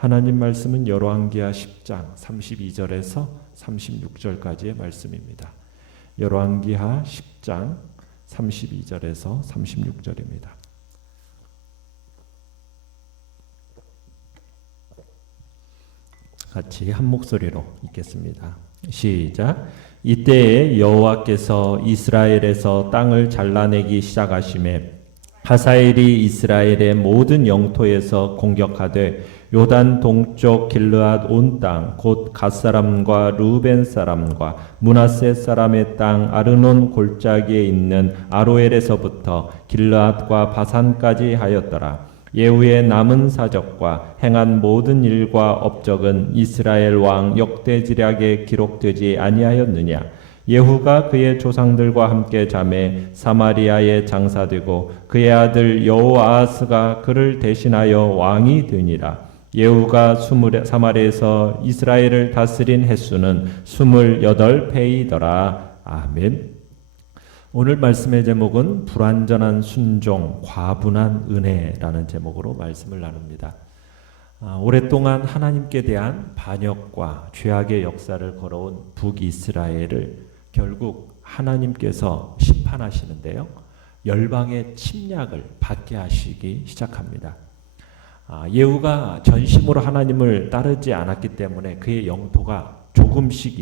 하나님 말씀은 열왕기하 10장 32절에서 36절까지의 말씀입니다. 열왕기하 10장 32절에서 36절입니다. 같이 한 목소리로 읽겠습니다. 시작. 이때에 여호와께서 이스라엘에서 땅을 잘라내기 시작하심에 하사엘이 이스라엘의 모든 영토에서 공격하되 요단 동쪽 길르앗 온 땅 곧 갓사람과 루벤 사람과 므낫세 사람의 땅 아르논 골짜기에 있는 아로엘에서부터 길르앗과 바산까지 하였더라. 예후의 남은 사적과 행한 모든 일과 업적은 이스라엘 왕 역대지략에 기록되지 아니하였느냐. 예후가 그의 조상들과 함께 잠에 사마리아에 장사되고 그의 아들 여호아하스가 그를 대신하여 왕이 되니라. 예후가 사마리아에서 이스라엘을 다스린 횟수는 28회이더라. 아멘. 오늘 말씀의 제목은 불완전한 순종, 과분한 은혜라는 제목으로 말씀을 나눕니다. 오랫동안 하나님께 대한 반역과 죄악의 역사를 걸어온 북이스라엘을 결국 하나님께서 심판하시는데요. 열방의 침략을 받게 하시기 시작합니다. 예후가 전심으로 하나님을 따르지 않았기 때문에 그의 영토가 조금씩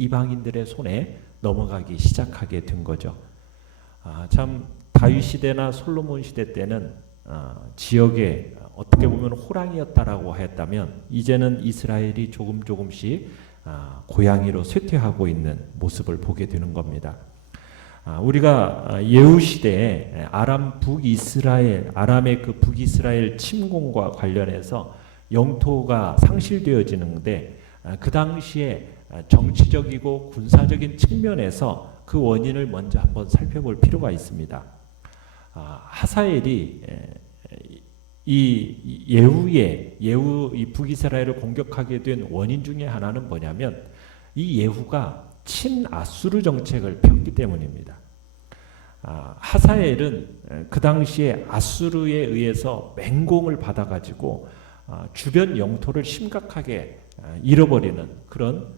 이방인들의 손에 넘어가기 시작하게 된 거죠. 참 다윗 시대나 솔로몬 시대 때는 지역에 어떻게 보면 호랑이였다라고 했다면 이제는 이스라엘이 조금씩 고양이로 쇠퇴하고 있는 모습을 보게 되는 겁니다. 우리가 예후 시대에 아람의 그 북이스라엘 침공과 관련해서 영토가 상실되어지는데 그 당시에 정치적이고 군사적인 측면에서 그 원인을 먼저 한번 살펴볼 필요가 있습니다. 하사엘이 예후 이 북이스라엘을 공격하게 된 원인 중에 하나는 뭐냐면 이 예후가 친아수르 정책을 폈기 때문입니다. 하사엘은 그 당시에 아수르에 의해서 맹공을 받아가지고 주변 영토를 심각하게 잃어버리는 그런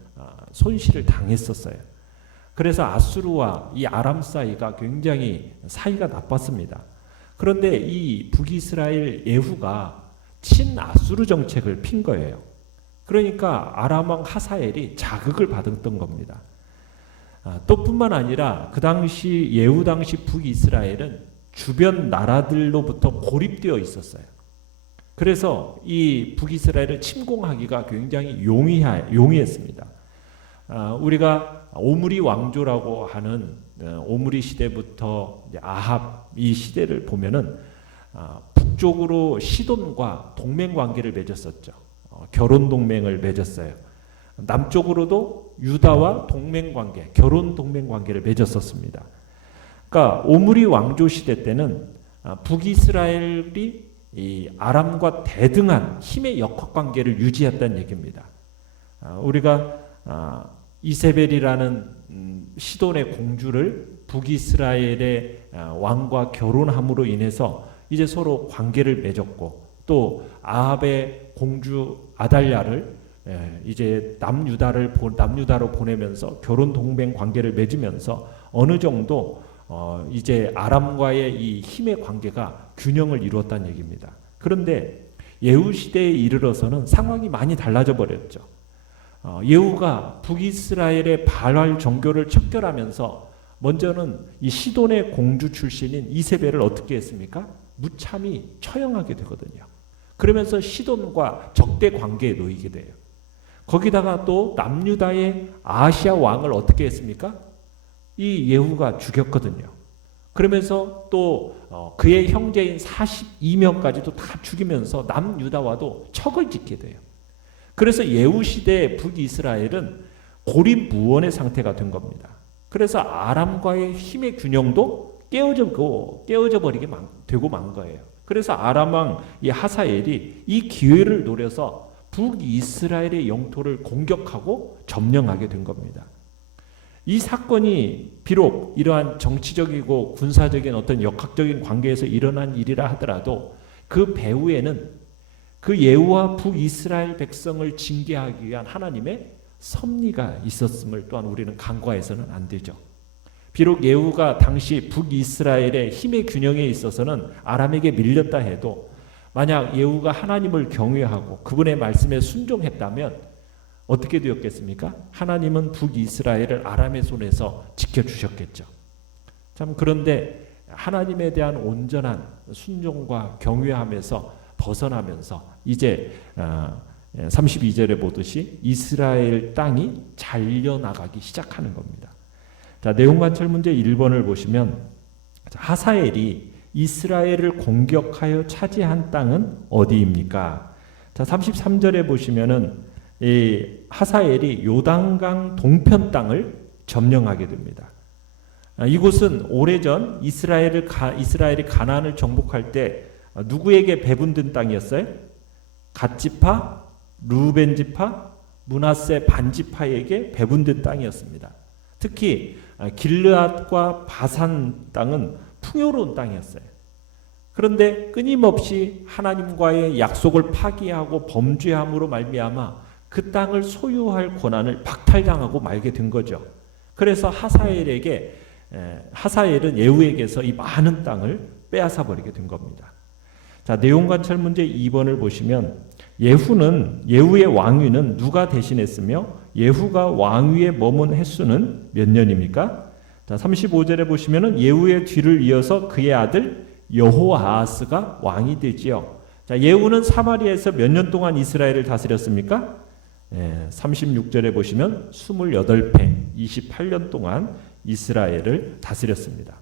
손실을 당했었어요. 그래서 아수르와 이 아람 사이가 굉장히 사이가 나빴습니다. 그런데 이 북이스라엘 예후가 친아수르 정책을 핀 거예요. 그러니까 아람 왕 하사엘이 자극을 받았던 겁니다. 또 뿐만 아니라 그 당시 예후 당시 북이스라엘은 주변 나라들로부터 고립되어 있었어요. 그래서 이 북이스라엘을 침공하기가 굉장히 용이했습니다. 우리가 오므리 왕조라고 하는 오므리 시대부터 아합 이 시대를 보면은 북쪽으로 시돈과 동맹 관계를 맺었었죠. 결혼 동맹을 맺었어요. 남쪽으로도 유다와 동맹 관계, 결혼 동맹 관계를 맺었었습니다. 그러니까 오므리 왕조 시대 때는 북이스라엘이 이 아람과 대등한 힘의 역학 관계를 유지했다는 얘기입니다. 우리가 이세벨이라는 시돈의 공주를 북이스라엘의 왕과 결혼함으로 인해서 이제 서로 관계를 맺었고 또 아합의 공주 아달랴를 이제 남유다로 보내면서 결혼 동맹 관계를 맺으면서 어느 정도 이제 아람과의 이 힘의 관계가 균형을 이루었다는 얘기입니다. 그런데 예후 시대에 이르러서는 상황이 많이 달라져 버렸죠. 예후가 북이스라엘의 바알 종교를 척결하면서 먼저는 이 시돈의 공주 출신인 이세벨을 어떻게 했습니까? 무참히 처형하게 되거든요. 그러면서 시돈과 적대 관계에 놓이게 돼요. 거기다가 또 남유다의 아시아 왕을 어떻게 했습니까? 이 예후가 죽였거든요. 그러면서 또 그의 형제인 42명까지도 다 죽이면서 남유다와도 척을 짓게 돼요. 그래서 예후 시대 북이스라엘은 고립무원의 상태가 된 겁니다. 그래서 아람과의 힘의 균형도 깨어져 버리게 되고 만 거예요. 그래서 아람 왕 이 하사엘이 이 기회를 노려서 북이스라엘의 영토를 공격하고 점령하게 된 겁니다. 이 사건이 비록 이러한 정치적이고 군사적인 어떤 역학적인 관계에서 일어난 일이라 하더라도 그 배후에는 그 예후와 북이스라엘 백성을 징계하기 위한 하나님의 섭리가 있었음을 또한 우리는 간과해서는 안 되죠. 비록 예후가 당시 북이스라엘의 힘의 균형에 있어서는 아람에게 밀렸다 해도 만약 예후가 하나님을 경외하고 그분의 말씀에 순종했다면 어떻게 되었겠습니까? 하나님은 북이스라엘을 아람의 손에서 지켜주셨겠죠. 참 그런데 하나님에 대한 온전한 순종과 경외함에서 벗어나면서 이제 32절에 보듯이 이스라엘 땅이 잘려나가기 시작하는 겁니다. 자, 내용관찰 문제 1번을 보시면 하사엘이 이스라엘을 공격하여 차지한 땅은 어디입니까? 자, 33절에 보시면은 이 하사엘이 요단강 동편 땅을 점령하게 됩니다. 이곳은 오래전 이스라엘이 가나안을 정복할 때 누구에게 배분된 땅이었어요? 갓지파, 루벤지파, 므낫세 반지파에게 배분된 땅이었습니다. 특히 길르앗과 바산 땅은 풍요로운 땅이었어요. 그런데 끊임없이 하나님과의 약속을 파기하고 범죄함으로 말미암아 그 땅을 소유할 권한을 박탈당하고 말게 된 거죠. 그래서 하사엘은 예후에게서 이 많은 땅을 빼앗아 버리게 된 겁니다. 자, 내용 관찰 문제 2번을 보시면 예후의 왕위는 누가 대신했으며 예후가 왕위에 머문 횟수는 몇 년입니까? 자, 35절에 보시면은 예후의 뒤를 이어서 그의 아들 여호아하스가 왕이 되지요. 자, 예후는 사마리아에서 몇 년 동안 이스라엘을 다스렸습니까? 36절에 보시면 28회 28년 동안 이스라엘을 다스렸습니다.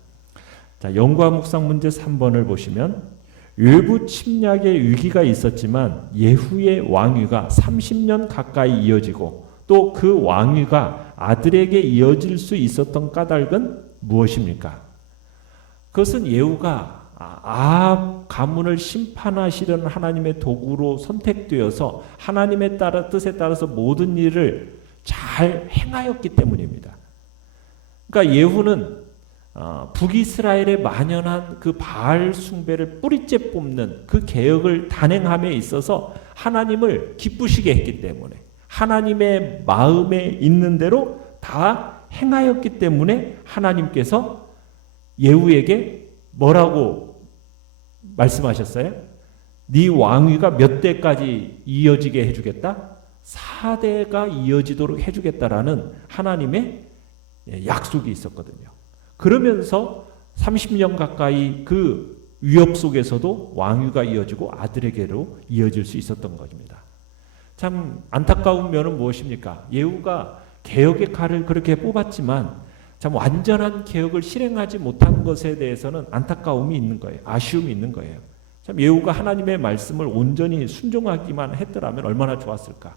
자, 연구와 묵상 문제 3번을 보시면 외부 침략의 위기가 있었지만 예후의 왕위가 30년 가까이 이어지고 또 그 왕위가 아들에게 이어질 수 있었던 까닭은 무엇입니까? 그것은 예후가 아합 가문을 심판하시려는 하나님의 도구로 선택되어서 하나님의 뜻에 따라서 모든 일을 잘 행하였기 때문입니다. 그러니까 예후는 북이스라엘에 만연한 그 바알 숭배를 뿌리째 뽑는 그 개혁을 단행함에 있어서 하나님을 기쁘시게 했기 때문에 하나님의 마음에 있는 대로 다 행하였기 때문에 하나님께서 예후에게 뭐라고 말씀하셨어요? 네 왕위가 몇 대까지 이어지게 해주겠다? 4대가 이어지도록 해주겠다라는 하나님의 약속이 있었거든요. 그러면서 30년 가까이 그 위협 속에서도 왕위가 이어지고 아들에게로 이어질 수 있었던 것입니다. 참 안타까운 면은 무엇입니까? 예후가 개혁의 칼을 그렇게 뽑았지만 참 완전한 개혁을 실행하지 못한 것에 대해서는 안타까움이 있는 거예요. 아쉬움이 있는 거예요. 참 예후가 하나님의 말씀을 온전히 순종하기만 했더라면 얼마나 좋았을까.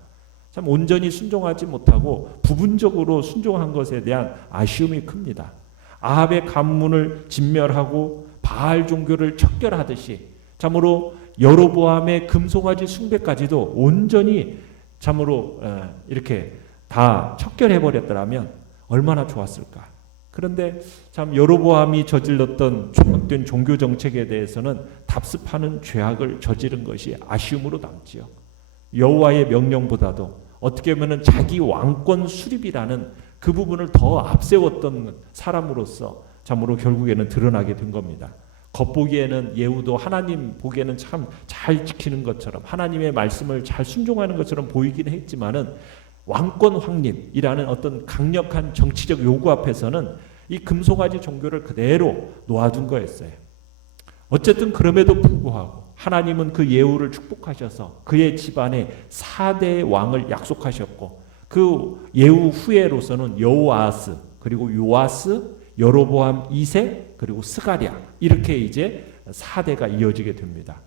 참 온전히 순종하지 못하고 부분적으로 순종한 것에 대한 아쉬움이 큽니다. 아합의 가문을 진멸하고 바알 종교를 척결하듯이 참으로 여로보암의 금송아지 숭배까지도 온전히 참으로 이렇게 다 척결해버렸더라면 얼마나 좋았을까. 그런데 참 여로보암이 저질렀던 잘못된 종교 정책에 대해서는 답습하는 죄악을 저지른 것이 아쉬움으로 남지요. 여호와의 명령보다도 어떻게 보면 자기 왕권 수립이라는 그 부분을 더 앞세웠던 사람으로서 참으로 결국에는 드러나게 된 겁니다. 겉보기에는 예후도 하나님 보기에는 참 잘 지키는 것처럼 하나님의 말씀을 잘 순종하는 것처럼 보이긴 했지만은 왕권 확립이라는 어떤 강력한 정치적 요구 앞에서는 이 금송아지 종교를 그대로 놓아둔 거였어요. 어쨌든 그럼에도 불구하고 하나님은 그 예후를 축복하셔서 그의 집안에 4대의 왕을 약속하셨고 그 예후 후예로서는 여호아스 그리고 요아스, 여로보암 2세 그리고 스가랴 이렇게 이제 4대가 이어지게 됩니다.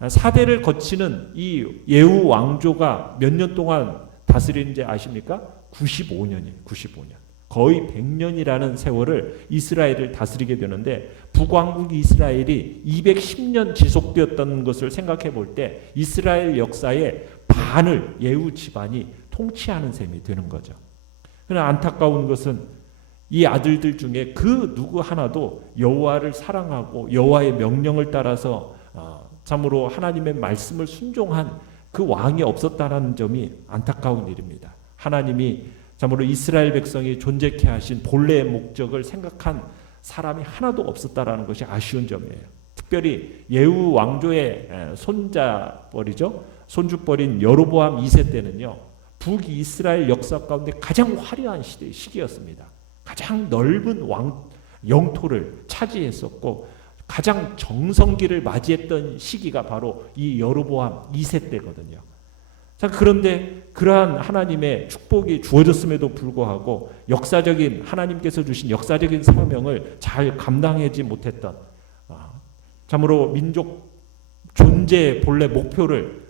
4대를 거치는 이 예후 왕조가 몇 년 동안 다스리는지 아십니까? 95년이에요. 95년. 거의 100년이라는 세월을 이스라엘을 다스리게 되는데 북왕국 이스라엘이 210년 지속되었던 것을 생각해 볼 때 이스라엘 역사의 반을 예후 집안이 통치하는 셈이 되는 거죠. 그러나 안타까운 것은 이 아들들 중에 그 누구 하나도 여호와를 사랑하고 여호와의 명령을 따라서 참으로 하나님의 말씀을 순종한 그 왕이 없었다는 점이 안타까운 일입니다. 하나님이 참으로 이스라엘 백성이 존재케 하신 본래의 목적을 생각한 사람이 하나도 없었다라는 것이 아쉬운 점이에요. 특별히 예후 왕조의 손주뻘인 여로보암 2세 때는요, 북이스라엘 역사 가운데 가장 화려한 시기였습니다. 가장 넓은 영토를 차지했었고 가장 정성기를 맞이했던 시기가 바로 이 여로보암 2세 때거든요. 자, 그런데 그러한 하나님의 축복이 주어졌음에도 불구하고 하나님께서 주신 역사적인 사명을 잘 감당하지 못했던, 참으로 민족 존재의 본래 목표를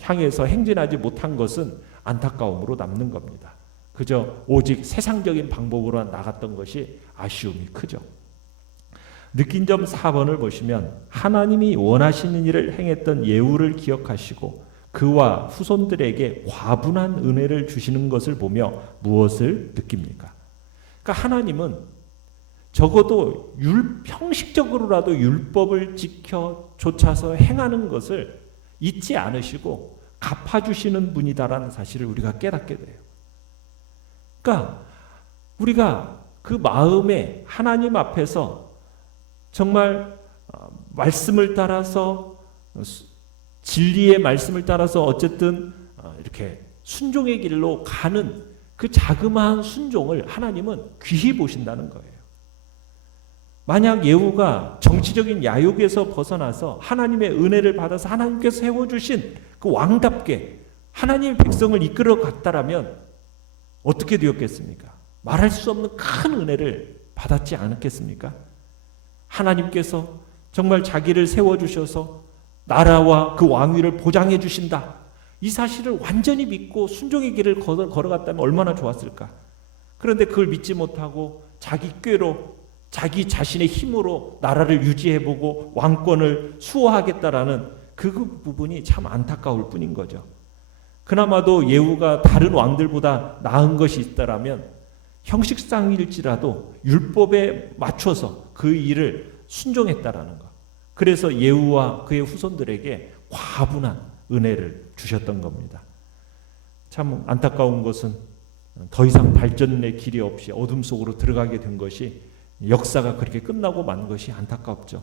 향해서 행진하지 못한 것은 안타까움으로 남는 겁니다. 그저 오직 세상적인 방법으로 나갔던 것이 아쉬움이 크죠. 느낀 점 4번을 보시면 하나님이 원하시는 일을 행했던 예후를 기억하시고 그와 후손들에게 과분한 은혜를 주시는 것을 보며 무엇을 느낍니까? 그러니까 하나님은 적어도 형식적으로라도 율법을 지켜 쫓아서 행하는 것을 잊지 않으시고 갚아주시는 분이다라는 사실을 우리가 깨닫게 돼요. 그러니까 우리가 그 마음에 하나님 앞에서 정말 말씀을 따라서 진리의 말씀을 따라서 어쨌든 이렇게 순종의 길로 가는 그 자그마한 순종을 하나님은 귀히 보신다는 거예요. 만약 예후가 정치적인 야욕에서 벗어나서 하나님의 은혜를 받아서 하나님께서 세워주신 그 왕답게 하나님의 백성을 이끌어 갔다라면 어떻게 되었겠습니까? 말할 수 없는 큰 은혜를 받았지 않았겠습니까? 하나님께서 정말 자기를 세워주셔서 나라와 그 왕위를 보장해 주신다. 이 사실을 완전히 믿고 순종의 길을 걸어갔다면 얼마나 좋았을까? 그런데 그걸 믿지 못하고 자기 꾀로 자기 자신의 힘으로 나라를 유지해보고 왕권을 수호하겠다라는 그 부분이 참 안타까울 뿐인 거죠. 그나마도 예후가 다른 왕들보다 나은 것이 있다라면 형식상일지라도 율법에 맞춰서 그 일을 순종했다라는 것. 그래서 예후와 그의 후손들에게 과분한 은혜를 주셨던 겁니다. 참 안타까운 것은 더 이상 발전의 길이 없이 어둠 속으로 들어가게 된 것이 역사가 그렇게 끝나고 만 것이 안타깝죠.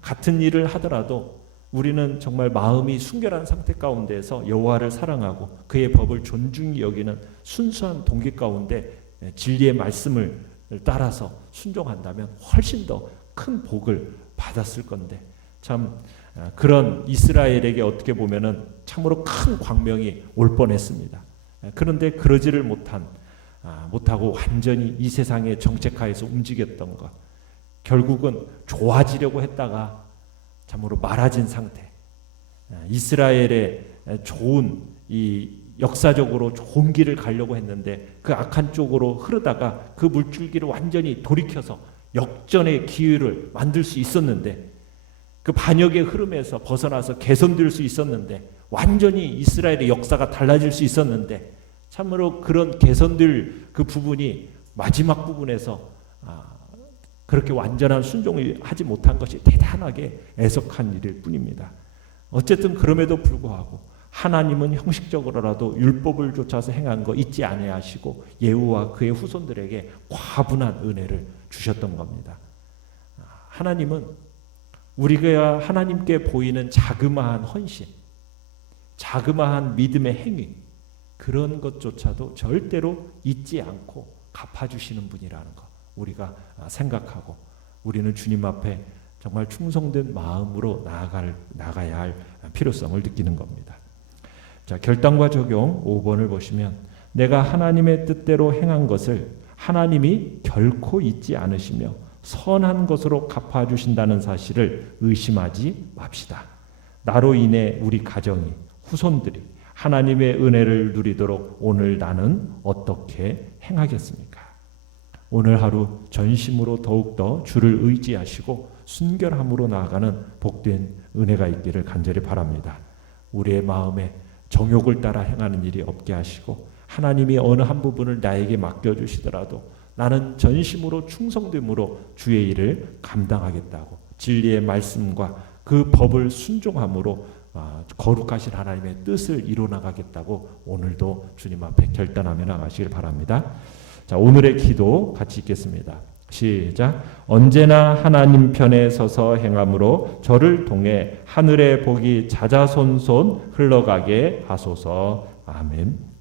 같은 일을 하더라도 우리는 정말 마음이 순결한 상태 가운데서 여호와를 사랑하고 그의 법을 존중히 여기는 순수한 동기 가운데 진리의 말씀을 따라서 순종한다면 훨씬 더 큰 복을 받았을 건데 참 그런 이스라엘에게 어떻게 보면은 참으로 큰 광명이 올 뻔했습니다. 그런데 그러지를 못하고 완전히 이 세상의 정책하에서 움직였던 것, 결국은 좋아지려고 했다가 참으로 말아진 상태. 이스라엘의 좋은 이 역사적으로 좋은 길을 가려고 했는데 그 악한 쪽으로 흐르다가 그 물줄기를 완전히 돌이켜서 역전의 기회를 만들 수 있었는데 그 반역의 흐름에서 벗어나서 개선될 수 있었는데 완전히 이스라엘의 역사가 달라질 수 있었는데 참으로 그런 개선될 그 부분이 마지막 부분에서 그렇게 완전한 순종을 하지 못한 것이 대단하게 애석한 일일 뿐입니다. 어쨌든 그럼에도 불구하고 하나님은 형식적으로라도 율법을 쫓아서 행한 거 잊지 아니하시고 예후와 그의 후손들에게 과분한 은혜를 주셨던 겁니다. 하나님은 우리가 하나님께 보이는 자그마한 헌신, 자그마한 믿음의 행위, 그런 것조차도 절대로 잊지 않고 갚아주시는 분이라는 것 우리가 생각하고 우리는 주님 앞에 정말 충성된 마음으로 나아가야 할 필요성을 느끼는 겁니다. 자, 결단과 적용 5번을 보시면 내가 하나님의 뜻대로 행한 것을 하나님이 결코 잊지 않으시며 선한 것으로 갚아주신다는 사실을 의심하지 맙시다. 나로 인해 우리 가정이 후손들이 하나님의 은혜를 누리도록 오늘 나는 어떻게 행하겠습니까? 오늘 하루 전심으로 더욱더 주를 의지하시고 순결함으로 나아가는 복된 은혜가 있기를 간절히 바랍니다. 우리의 마음에 정욕을 따라 행하는 일이 없게 하시고 하나님이 어느 한 부분을 나에게 맡겨주시더라도 나는 전심으로 충성됨으로 주의 일을 감당하겠다고 진리의 말씀과 그 법을 순종함으로 거룩하신 하나님의 뜻을 이루어나가겠다고 오늘도 주님 앞에 결단하며 나가시길 바랍니다. 자, 오늘의 기도 같이 읽겠습니다. 시작. 언제나 하나님 편에 서서 행함으로 저를 통해 하늘의 복이 자자손손 흘러가게 하소서. 아멘.